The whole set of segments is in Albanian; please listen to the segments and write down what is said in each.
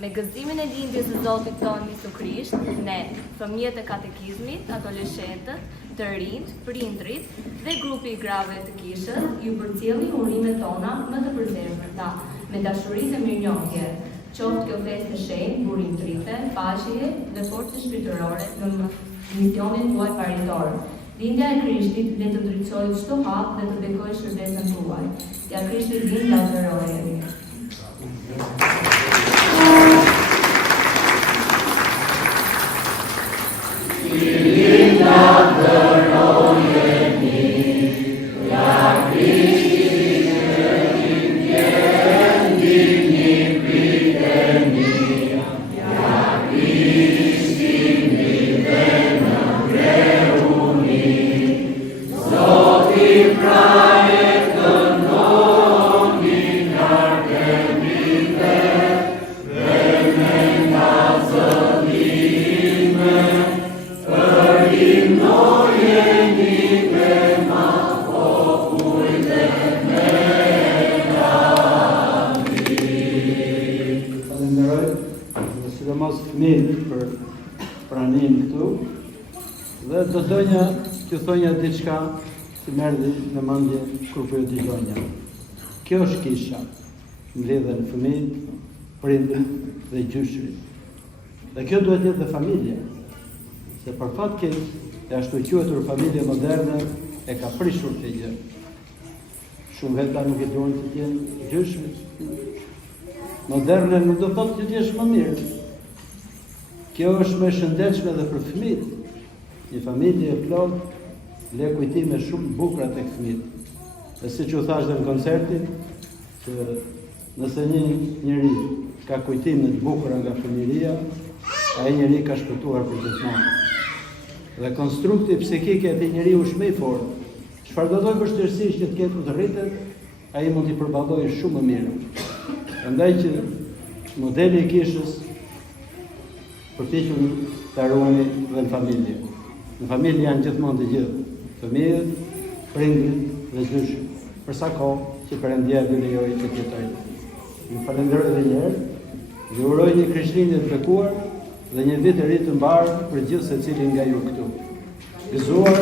Me gëzimin e lindjes së Zotit tonë Jesu Krisht, ne, fëmijët e katekizmit, adoleshentët, të rinjt, prindrit dhe grupi i grave të kishës, ju përcjelli urimet tona më të përzemërta, me dashuri dhe mirënjohje. Qoftë kjo festë e shenjtë, burim trite, paqeje dhe forcë shpirtërore në misionin tuaj paritor. Lindja e Krishtit le të ndriçojë çdo hap dhe të bekojë shërbesën tuaj. Ja Krishti lind lavdërojeni. Thonja diçka që merdi në mendje kur po e dëgjonja. Kjo është kisha, mbledhen fëmijët, prindërit dhe gjyshrit. Dhe kjo duhet jetë dhe familja, se për fat keq e ashtu quhetur familje moderne e ka prishur të gjë. Shumë veta nuk e duan të jenë gjyshrit. Moderne nuk do thotë që t'jesh më mirë. Kjo është më e shëndetshme edhe për fëmijët. Një familje e plotë le kujtime shumë bukura tek fëmijët. Dhe siç u thash dhe në koncertin, që nëse një njeri ka kujtime të bukura nga fëmijëria, ai njeri ka shpëtuar për gjithmonë. Dhe konstrukti psikik i atij njeriu është më i fortë. Çfarë do lloj vështirësish që të ketë të rritet, ai mund t'i përballojë shumë më mirë. Prandaj që modeli i kishës përpiquni ta ruani dhe në familje. Në familje janë gjithmonë të gjithë. Fëmijët, prindrit dhe gjyshit, për sa kohë që Perëndia do lejojë të jetojnë. Ju falenderoj edhe një herë dhe uroj një Krishtlindje të bekuar dhe një vit të ri të mbar për gjithë secilin nga ju këtu. Gëzuar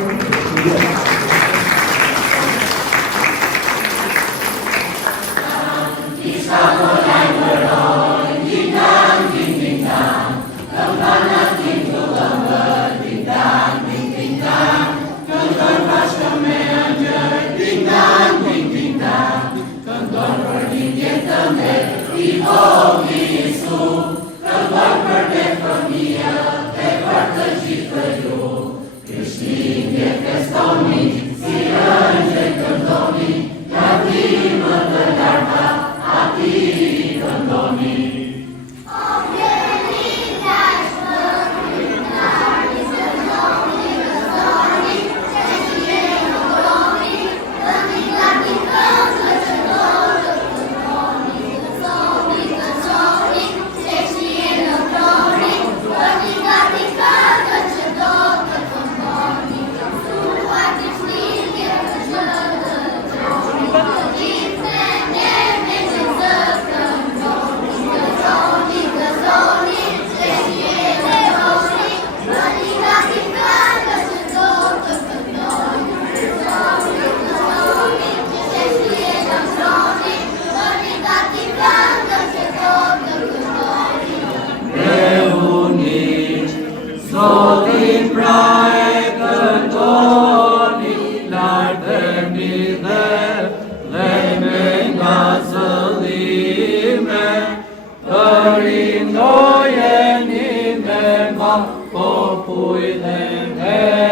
Amen.